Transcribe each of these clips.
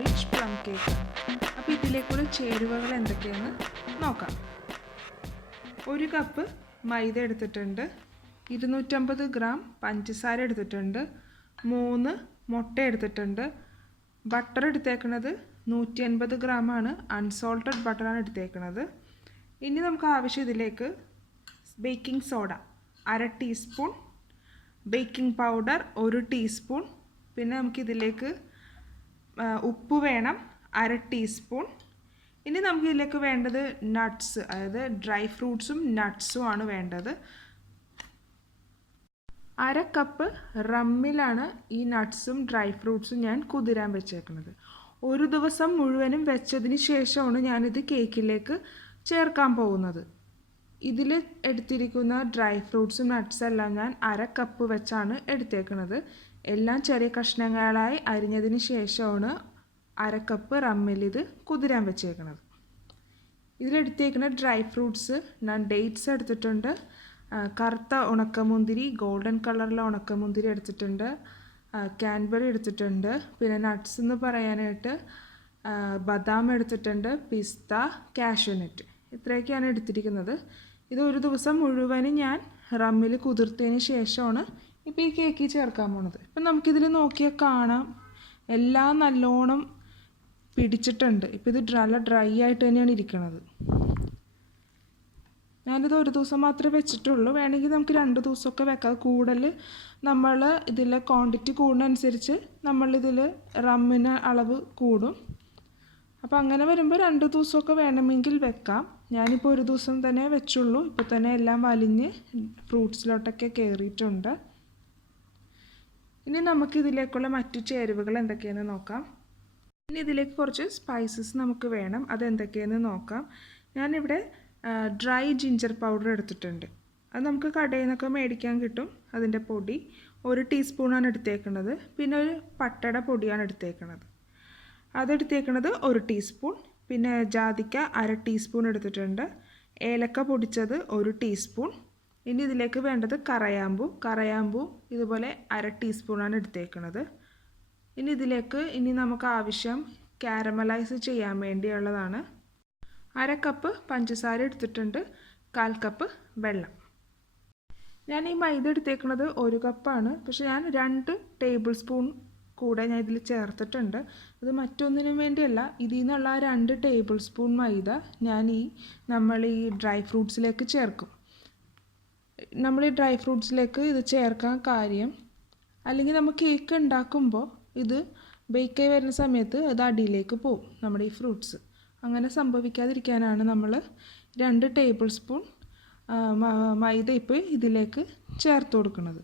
Rich plum cake. അപ്പോൾ ഇതിലേക്കുള്ള ചേരുവകൾ എന്തൊക്കെയെന്ന് നോക്കാം. 1 കപ്പ് മൈദ എടുത്തിട്ടുണ്ട്, 250 ഗ്രാം പഞ്ചസാര എടുത്തിട്ടുണ്ട്, 3 മുട്ട എടുത്തിട്ടുണ്ട്, ബട്ടർ എടുത്തേക്കുന്നത് 180 ഗ്രാമാണ്, അൺസോൾട്ടഡ് ബട്ടറാണ് എടുത്തേക്കുന്നത്. ഇനി നമുക്ക് ആവശ്യം ഇതിലേക്ക് baking soda 1/2 teaspoon, baking powder 1 teaspoon, പിന്നെ നമുക്കിതിലേക്ക് ഉപ്പ് വേണം 1/2 ടീസ്പൂൺ. ഇനി നമുക്കിതിലേക്ക് വേണ്ടത് നട്ട്സ്, അതായത് ഡ്രൈ ഫ്രൂട്ട്സും നട്ട്സും ആണ് വേണ്ടത്. 1/2 കപ്പ് റമ്മിലാണ് ഈ നട്ട്സും ഡ്രൈ ഫ്രൂട്ട്സും ഞാൻ കുതിരാൻ വെച്ചേക്കുന്നത്. ഒരു ദിവസം മുഴുവനും വെച്ചതിന് ശേഷമാണ് ഞാനിത് കേക്കിലേക്ക് ചേർക്കാൻ പോകുന്നത്. ഇതിൽ എടുത്തിരിക്കുന്ന ഡ്രൈ ഫ്രൂട്ട്സും നട്ട്സും എല്ലാം ഞാൻ 1/2 കപ്പ് വെച്ചാണ് എടുത്തേക്കുന്നത്. എല്ലാം ചെറിയ കഷ്ണങ്ങളായി അരിഞ്ഞതിന് ശേഷമാണ് 1/2 കപ്പ് റമ്മിൽ ഇത് കുതിരാൻ വെച്ചേക്കുന്നത്. ഇതിലെടുത്തേക്കുന്ന ഡ്രൈ ഫ്രൂട്ട്സ് ഞാൻ ഡേറ്റ്സ് എടുത്തിട്ടുണ്ട്, കറുത്ത ഉണക്കമുന്തിരി, ഗോൾഡൻ കളറിലെ ഉണക്കമുന്തിരി എടുത്തിട്ടുണ്ട്, കാൻബറി എടുത്തിട്ടുണ്ട്, പിന്നെ നട്ട്സ് എന്ന് പറയാനായിട്ട് ബദാം എടുത്തിട്ടുണ്ട്, പിസ്ത, കാഷ്യൂ നട്ട്, ഇത്രയൊക്കെയാണ് എടുത്തിരിക്കുന്നത്. ഇത് ഒരു ദിവസം മുഴുവനും ഞാൻ റമ്മിൽ കുതിർത്തതിന് ശേഷമാണ് ഇപ്പോൾ ഈ കേക്കിൽ ചേർക്കാൻ പോണത്. ഇപ്പം നമുക്കിതിൽ നോക്കിയാൽ കാണാം എല്ലാം നല്ലോണം പിടിച്ചിട്ടുണ്ട്. ഇപ്പോൾ ഇത് നല്ല ഡ്രൈ ആയിട്ട് തന്നെയാണ് ഇരിക്കുന്നത്. ഞാനിത് ഒരു ദിവസം മാത്രമേ വെച്ചിട്ടുള്ളൂ, വേണമെങ്കിൽ നമുക്ക് 2 ദിവസമൊക്കെ വെക്കാം. കൂടുതൽ നമ്മൾ ഇതിലെ ക്വാണ്ടിറ്റി കൂടുന്നതനുസരിച്ച് നമ്മളിതിൽ റമ്മിന് അളവ് കൂടും. അപ്പോൾ അങ്ങനെ വരുമ്പോൾ 2 ദിവസമൊക്കെ വേണമെങ്കിൽ വെക്കാം. ഞാനിപ്പോൾ ഒരു ദിവസം തന്നെ വെച്ചുള്ളൂ. ഇപ്പോൾ തന്നെ എല്ലാം വലിഞ്ഞ് ഫ്രൂട്ട്സിലോട്ടൊക്കെ കയറിയിട്ടുണ്ട്. ഇനി നമുക്കിതിലേക്കുള്ള മറ്റു ചേരുവകൾ എന്തൊക്കെയാണെന്ന് നോക്കാം. ഇനി ഇതിലേക്ക് കുറച്ച് സ്പൈസസ് നമുക്ക് വേണം, അതെന്തൊക്കെയാണെന്ന് നോക്കാം. ഞാനിവിടെ ഡ്രൈ ജിഞ്ചർ പൗഡർ എടുത്തിട്ടുണ്ട്. അത് നമുക്ക് കടയിൽ നിന്നൊക്കെ മേടിക്കാൻ കിട്ടും. അതിൻ്റെ പൊടി 1 ടീസ്പൂണാണ് എടുത്തേക്കുന്നത്. പിന്നെ ഒരു പട്ടയുടെ പൊടിയാണ് എടുത്തേക്കുന്നത്, അതെടുത്തേക്കുന്നത് 1 ടീസ്പൂൺ. പിന്നെ ജാതിക്ക 1/2 ടീസ്പൂൺ എടുത്തിട്ടുണ്ട്, ഏലക്ക പൊടിച്ചത് 1 ടീസ്പൂൺ. ഇനി ഇതിലേക്ക് വേണ്ടത് കറയാമ്പൂ ഇതുപോലെ 1/2 ടീസ്പൂണാണ് എടുത്തേക്കുന്നത്. ഇനി നമുക്ക് ആവശ്യം കാരമലൈസ് ചെയ്യാൻ വേണ്ടിയുള്ളതാണ്. 1/2 കപ്പ് പഞ്ചസാര എടുത്തിട്ടുണ്ട്, 1/4 കപ്പ് വെള്ളം. ഞാൻ ഈ മൈദ എടുത്തേക്കുന്നത് 1 കപ്പാണ്, പക്ഷെ ഞാൻ 2 ടേബിൾ സ്പൂൺ കൂടെ ഞാൻ ഇതിൽ ചേർത്തിട്ടുണ്ട്. അത് മറ്റൊന്നിനും വേണ്ടിയല്ല, ഇതിൽ നിന്നുള്ള 2 ടേബിൾ സ്പൂൺ മൈദ നമ്മൾ ഈ ഡ്രൈ ഫ്രൂട്ട്സിലേക്ക് ചേർക്കും. നമ്മൾ ഈ ഡ്രൈ ഫ്രൂട്ട്സിലേക്ക് ഇത് ചേർക്കാൻ കാര്യം, അല്ലെങ്കിൽ നമ്മൾ കേക്ക് ഉണ്ടാക്കുമ്പോൾ ഇത് ബേക്കായി വരുന്ന സമയത്ത് അത് അടിയിലേക്ക് പോകും നമ്മുടെ ഈ ഫ്രൂട്ട്സ്. അങ്ങനെ സംഭവിക്കാതിരിക്കാനാണ് നമ്മൾ 2 ടേബിൾ സ്പൂൺ മൈദ ഇപ്പോൾ ഇതിലേക്ക് ചേർത്ത് കൊടുക്കുന്നത്.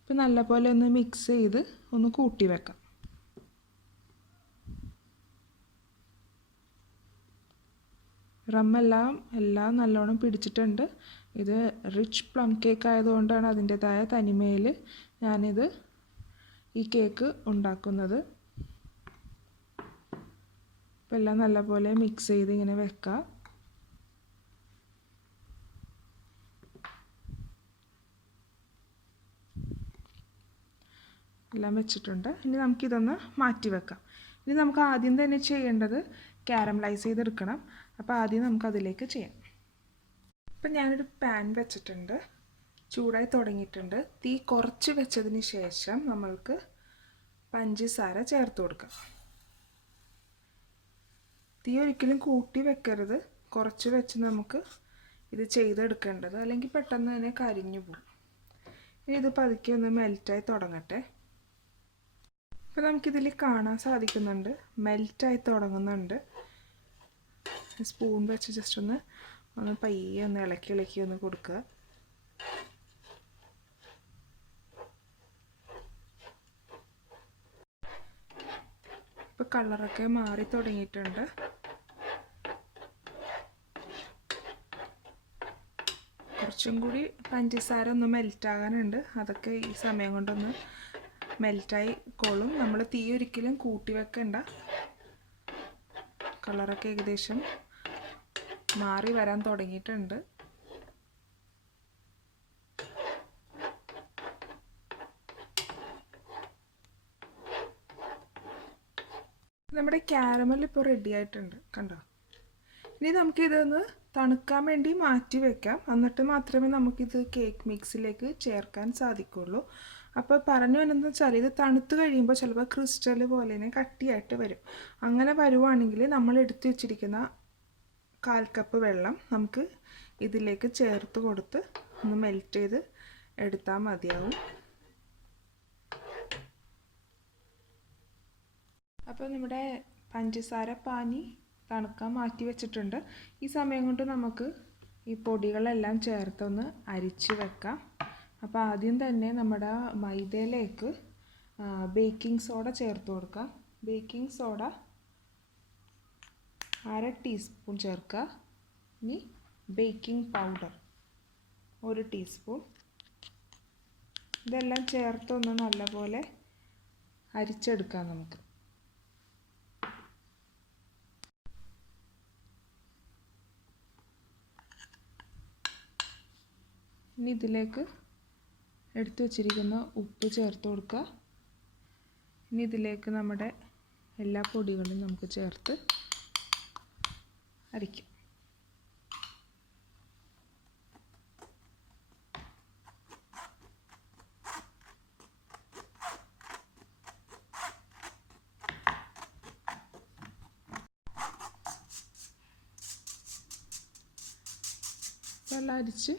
ഇപ്പം നല്ലപോലെ ഒന്ന് മിക്സ് ചെയ്ത് ഒന്ന് കൂട്ടി വെക്കാം. എല്ലാം നല്ലോണം പിടിച്ചിട്ടുണ്ട്. ഇത് റിച്ച് പ്ലം കേക്ക് ആയതുകൊണ്ടാണ് അതിൻ്റെതായ തനിമയിൽ ഈ കേക്ക് ഉണ്ടാക്കുന്നത്. അപ്പോൾ എല്ലാം നല്ലപോലെ മിക്സ് ചെയ്ത് ഇങ്ങനെ വെക്കാം. എല്ലാം വെച്ചിട്ടുണ്ട്. ഇനി നമുക്കിതൊന്ന് മാറ്റി വെക്കാം. ഇനി നമുക്ക് ആദ്യം തന്നെ ചെയ്യേണ്ടത് കാരമലൈസ് ചെയ്തെടുക്കണം. അപ്പോൾ ആദ്യം നമുക്കതിലേക്ക് ചെയ്യാം. ഇപ്പം ഞാനൊരു പാൻ വെച്ചിട്ടുണ്ട്, ചൂടായി തുടങ്ങിയിട്ടുണ്ട്. തീ കുറച്ച് വെച്ചതിന് ശേഷം നമ്മൾക്ക് പഞ്ചസാര ചേർത്ത് കൊടുക്കാം. തീ ഒരിക്കലും കൂട്ടി വെക്കരുത്, കുറച്ച് വെച്ച് നമുക്ക് ഇത് ചെയ്തെടുക്കേണ്ടത്, അല്ലെങ്കിൽ പെട്ടെന്ന് തന്നെ കരിഞ്ഞു പോകും. ഇനി ഇത് പതുക്കെ ഒന്ന് മെൽറ്റായി തുടങ്ങട്ടെ. ഇപ്പോൾ നമുക്കിതിൽ കാണാൻ സാധിക്കുന്നുണ്ട് മെൽറ്റായി തുടങ്ങുന്നുണ്ട്. സ്പൂൺ വെച്ച് ജസ്റ്റ് ഒന്ന് പയ്യെ ഒന്ന് ഇളക്കി ഒന്ന് കൊടുക്കുക. ഇപ്പോൾ കളറൊക്കെ മാറി തുടങ്ങിയിട്ടുണ്ട്. കുറച്ചും കൂടി പഞ്ചസാര ഒന്ന് മെൽറ്റാകാനുണ്ട്. അതൊക്കെ ഈ സമയം കൊണ്ടൊന്ന് മെൽറ്റായിക്കോളും. നമ്മൾ തീ ഒരിക്കലും കൂട്ടി വെക്കണ്ട. കളറൊക്കെ ഏകദേശം മാറി വരാൻ തുടങ്ങിയിട്ടുണ്ട്. നമ്മുടെ കാരമൽ ഇപ്പോൾ റെഡി ആയിട്ടുണ്ട്, കണ്ടോ? ഇനി നമുക്കിതൊന്ന് തണുക്കാൻ വേണ്ടി മാറ്റി വെക്കാം. എന്നിട്ട് മാത്രമേ നമുക്കിത് കേക്ക് മിക്സിലേക്ക് ചേർക്കാൻ സാധിക്കുള്ളൂ. അപ്പോൾ പറഞ്ഞു വരുന്നത് വെച്ചാൽ ഇത് തണുത്ത് കഴിയുമ്പോൾ ചിലപ്പോൾ ക്രിസ്റ്റൽ പോലെ തന്നെ കട്ടിയായിട്ട് വരും. അങ്ങനെ വരുവാണെങ്കിൽ നമ്മൾ എടുത്തു വെച്ചിരിക്കുന്ന 1/4 കപ്പ് വെള്ളം നമുക്ക് ഇതിലേക്ക് ചേർത്ത് കൊടുത്ത് ഒന്ന് മെൽറ്റ് ചെയ്ത് എടുത്താൽ മതിയാവും. അപ്പോൾ നമ്മുടെ പഞ്ചസാര പാനി തണുക്കാൻ മാറ്റി വെച്ചിട്ടുണ്ട്. ഈ സമയം കൊണ്ട് നമുക്ക് ഈ പൊടികളെല്ലാം ചേർത്തൊന്ന് അരിച്ച് വെക്കാം. അപ്പോൾ ആദ്യം തന്നെ നമ്മുടെ മൈദയിലേക്ക് ബേക്കിംഗ് സോഡ ചേർത്ത് കൊടുക്കാം. ബേക്കിംഗ് സോഡ 1/2 ടീസ്പൂൺ ചേർക്കുക. ഇനി ബേക്കിംഗ് പൗഡർ 1 ടീസ്പൂൺ. ഇതെല്ലാം ചേർത്തൊന്ന് നല്ലപോലെ അരിച്ചെടുക്കാം നമുക്ക്. ഇനി ഇതിലേക്ക് എടുത്തു വച്ചിരിക്കുന്ന ഉപ്പ് ചേർത്ത് കൊടുക്കുക. ഇനി ഇതിലേക്ക് നമ്മുടെ എല്ലാ പൊടികളും നമുക്ക് ചേർത്ത് അരിക്കാം. എല്ലാം അരിച്ച്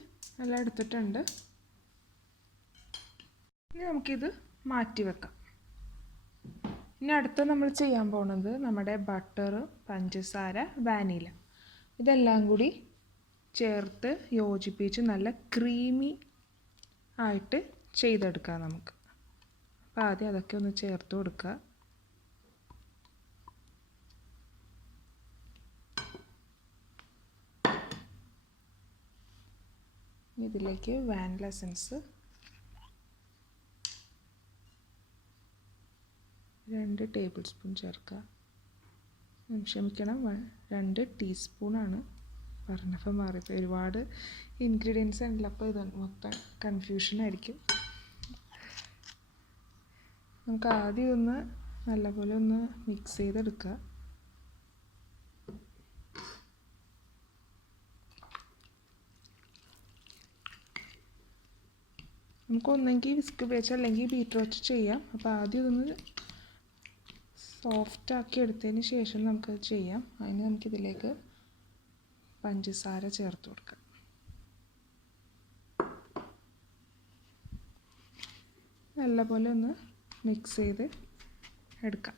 എല്ലാം എടുത്തിട്ടുണ്ട്. ഇനി നമുക്കിത് മാറ്റി വെക്കാം. ഇനി അടുത്ത നമ്മൾ ചെയ്യാൻ പോകുന്നത് നമ്മുടെ ബട്ടർ, പഞ്ചസാര, വാനില ഇതെല്ലാം കൂടി ചേർത്ത് യോജിപ്പിച്ച് നല്ല ക്രീമി ആയിട്ട് ചെയ്തെടുക്കാം നമുക്ക്. അപ്പോൾ ആദ്യം അതൊക്കെ ഒന്ന് ചേർത്ത് കൊടുക്കുക. ഇതിലേക്ക് വാനില എസൻസ് 2 ടേബിൾ സ്പൂൺ ചേർക്കുക. ക്ഷമിക്കണം, 2 ടീസ്പൂണാണ് പറഞ്ഞപ്പോൾ മാറിയത്. ഒരുപാട് ഇൻഗ്രീഡിയൻസ് ഉണ്ടല്ലോ, അപ്പോൾ ഇത് മൊത്തം കൺഫ്യൂഷനായിരിക്കും. നമുക്ക് ആദ്യം ഒന്ന് നല്ലപോലെ ഒന്ന് മിക്സ് ചെയ്തെടുക്കുക. നമുക്ക് ഒന്നെങ്കിൽ വിസ്ക് ഉപയോഗിച്ച് അല്ലെങ്കിൽ ബീറ്റർ വെച്ച് ചെയ്യാം. അപ്പോൾ ആദ്യം ഇതൊന്ന് സോഫ്റ്റ് ആക്കി എടുത്തതിന് ശേഷം നമുക്കത് ചെയ്യാം. അതിന് നമുക്കിതിലേക്ക് പഞ്ചസാര ചേർത്ത് കൊടുക്കാം. നല്ലപോലെ ഒന്ന് മിക്സ് ചെയ്ത് എടുക്കാം.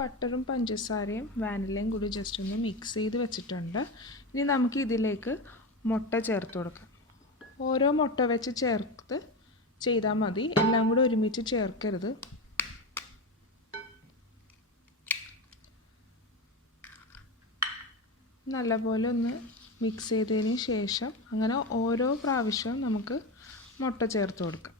ബട്ടറും പഞ്ചസാരയും വാനിലയും കൂടി ജസ്റ്റ് ഒന്ന് മിക്സ് ചെയ്ത് വെച്ചിട്ടുണ്ട്. ഇനി നമുക്ക് ഇതിലേക്ക് മുട്ട ചേർത്ത് കൊടുക്കാം. ഓരോ മുട്ട വെച്ച് ചേർത്ത് ചെയ്താൽ മതി, എല്ലാം കൂടി ഒരുമിച്ച് ചേർക്കരുത്. നല്ലപോലെ ഒന്ന് മിക്സ് ചെയ്തതിന് ശേഷം അങ്ങനെ ഓരോ പ്രാവശ്യവും നമുക്ക് മുട്ട ചേർത്ത് കൊടുക്കാം.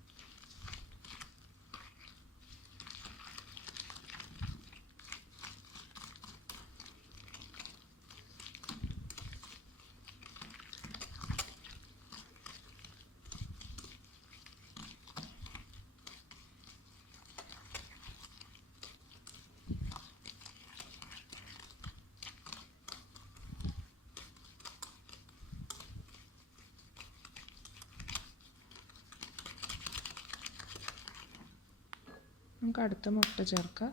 നമുക്ക് അടുത്ത മുട്ട ചേർക്കാം.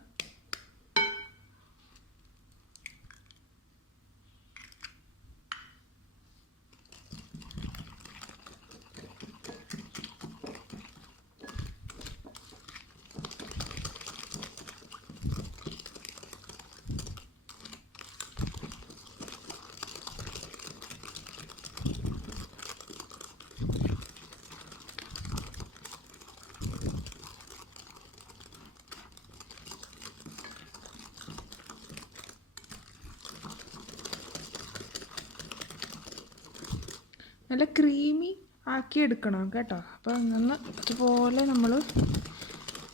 നല്ല ക്രീമി ആക്കി എടുക്കണം കേട്ടോ. അപ്പോൾ അങ്ങനെ ഇതുപോലെ നമ്മൾ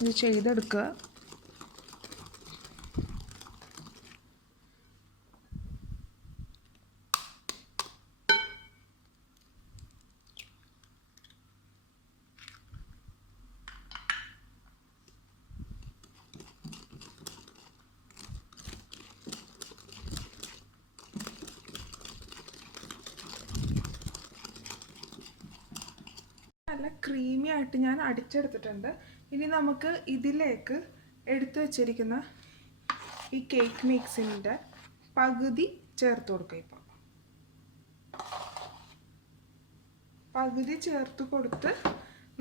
ഇത് ചെയ്തെടുക്കുക. നല്ല ക്രീമി ആയിട്ട് ഞാൻ അടിച്ചെടുത്തിട്ടുണ്ട്. ഇനി നമുക്ക് ഇതിലേക്ക് എടുത്തു വച്ചിരിക്കുന്ന ഈ കേക്ക് മിക്സിൻ്റെ പകുതി ചേർത്ത് കൊടുക്കുക. ഇപ്പം പകുതി ചേർത്ത് കൊടുത്ത്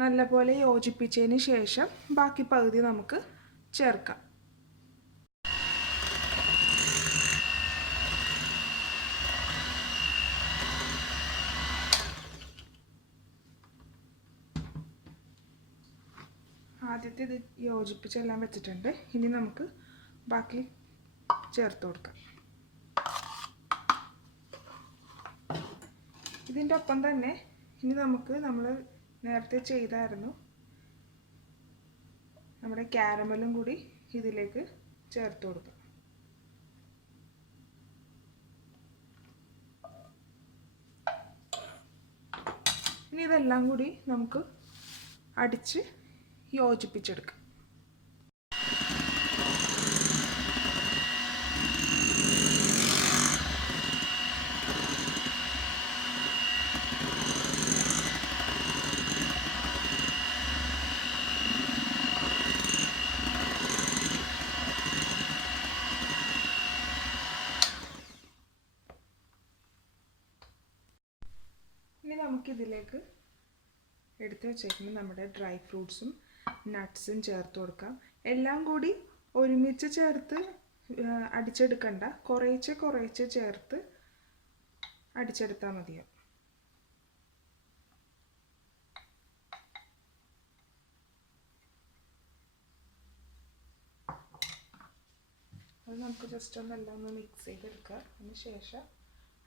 നല്ലപോലെ യോജിപ്പിച്ചതിന് ശേഷം ബാക്കി പകുതി നമുക്ക് ചേർക്കാം. ആദ്യത്തെ ഇത് യോജിപ്പിച്ചെല്ലാം വെച്ചിട്ടുണ്ട്. ഇനി നമുക്ക് ബാക്കി ചേർത്ത് കൊടുക്കാം. ഇതിൻ്റെ ഒപ്പം തന്നെ ഇനി നമുക്ക് നമ്മൾ നേരത്തെ ചെയ്തായിരുന്നു നമ്മുടെ കാരമലും കൂടി ഇതിലേക്ക് ചേർത്ത് കൊടുക്കാം. ഇനി ഇതെല്ലാം കൂടി നമുക്ക് അടിച്ച് യോജിപ്പിച്ചെടുക്കാം. ഇനി നമുക്കിതിലേക്ക് എടുത്ത് വെച്ചേക്കുന്ന നമ്മുടെ ഡ്രൈ ഫ്രൂട്ട്സും നട്ട്സും ചേർത്ത് കൊടുക്കാം. എല്ലാം കൂടി ഒരുമിച്ച് ചേർത്ത് അടിച്ചെടുക്കണ്ട, കുറേശ്ശെ കുറേശ്ശെ ചേർത്ത് അടിച്ചെടുത്താൽ മതിയാവും. അത് നമുക്ക് ജസ്റ്റ് ഒന്നെല്ലാം ഒന്ന് മിക്സ് ചെയ്തെടുക്കുക. അതിന് ശേഷം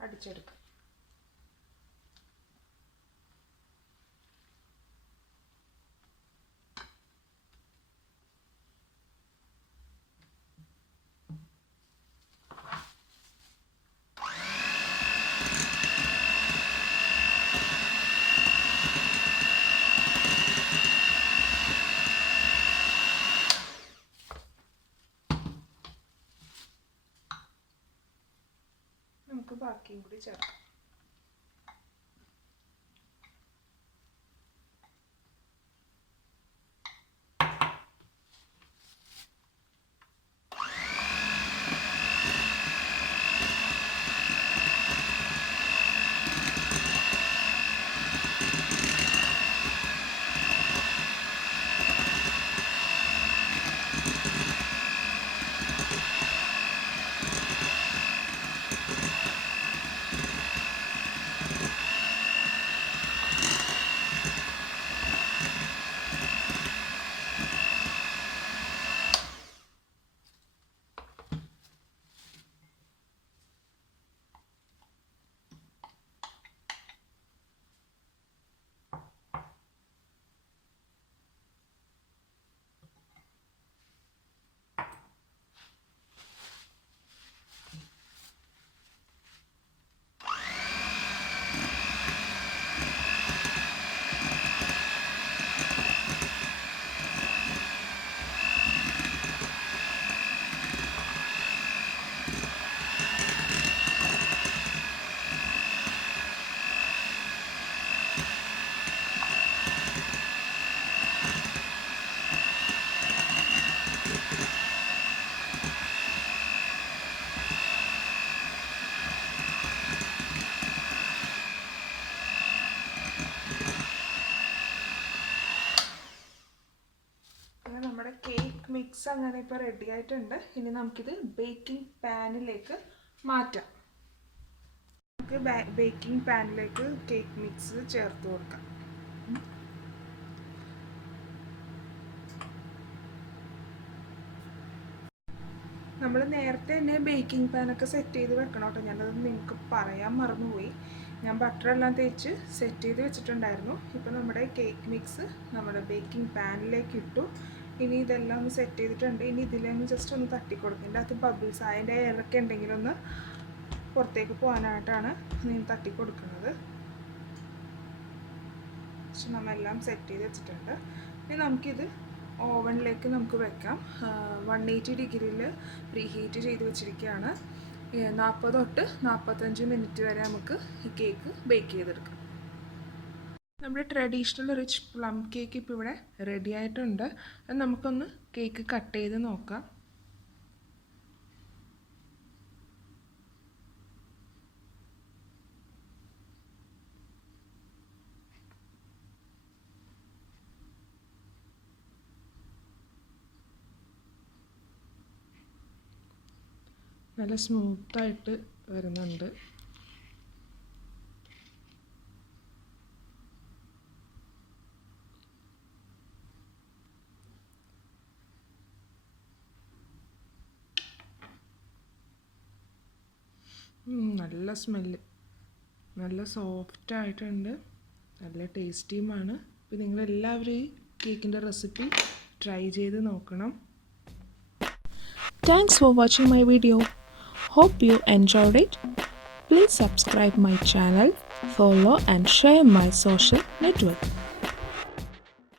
അടിച്ചെടുക്കാം. നമുക്ക് ബാക്കിയും കൂടി ചേർക്കാം. മിക്സ് അങ്ങനെ ഇപ്പോൾ റെഡി ആയിട്ടുണ്ട്. ഇനി നമുക്കിത് ബേക്കിംഗ് പാനിലേക്ക് മാറ്റാം. നമുക്ക് ബേക്കിംഗ് പാനിലേക്ക് കേക്ക് മിക്സ് ചേർത്ത് കൊടുക്കാം. നമ്മൾ നേരത്തെ തന്നെ ബേക്കിംഗ് പാനൊക്കെ സെറ്റ് ചെയ്ത് വെക്കണം കേട്ടോ. ഞാനത് നിങ്ങൾക്ക് പറയാൻ മറന്നുപോയി. ഞാൻ ബട്ടറെല്ലാം തേച്ച് സെറ്റ് ചെയ്ത് വെച്ചിട്ടുണ്ടായിരുന്നു. ഇപ്പോൾ നമ്മുടെ കേക്ക് മിക്സ് നമ്മുടെ ബേക്കിംഗ് പാനിലേക്ക് ഇട്ടു. ഇനി ഇതെല്ലാം ഒന്ന് സെറ്റ് ചെയ്തിട്ടുണ്ട്. ഇനി ഇതിലൊന്ന് ജസ്റ്റ് ഒന്ന് തട്ടി കൊടുക്കും. ഇതിൻ്റെ അകത്ത് ബബിൾസ് അതിൻ്റെ എയറൊക്കെ ഉണ്ടെങ്കിൽ ഒന്ന് പുറത്തേക്ക് പോകാനായിട്ടാണ് ഞാൻ തട്ടി കൊടുക്കുന്നത്. പക്ഷെ നമ്മളെല്ലാം സെറ്റ് ചെയ്ത് വെച്ചിട്ടുണ്ട്. ഇനി നമുക്കിത് ഓവനിലേക്ക് നമുക്ക് വെക്കാം. 180 ഡിഗ്രിയിൽ പ്രീ ഹീറ്റ് ചെയ്ത് വെച്ചിരിക്കുകയാണ്. 40 തൊട്ട് 45 മിനിറ്റ് വരെ നമുക്ക് ഈ കേക്ക് ബേക്ക് ചെയ്തെടുക്കാം. നമ്മുടെ ട്രഡീഷണൽ റിച്ച് പ്ലം കേക്ക് ഇപ്പോൾ ഇവിടെ റെഡി ആയിട്ടുണ്ട്. അത് നമുക്കൊന്ന് കേക്ക് കട്ട് ചെയ്ത് നോക്കാം. നല്ല സ്മൂത്തായിട്ട് വരുന്നുണ്ട്. നല്ല സ്മെല്ല്, നല്ല സോഫ്റ്റ് ആയിട്ടുണ്ട്, നല്ല ടേസ്റ്റിയുമാണ്. അപ്പോൾ നിങ്ങളെല്ലാവരും ഈ കേക്കിൻ്റെ റെസിപ്പി ട്രൈ ചെയ്ത് നോക്കണം. Thanks for watching my video. Hope you enjoyed it. Please subscribe my channel, follow and share my social network.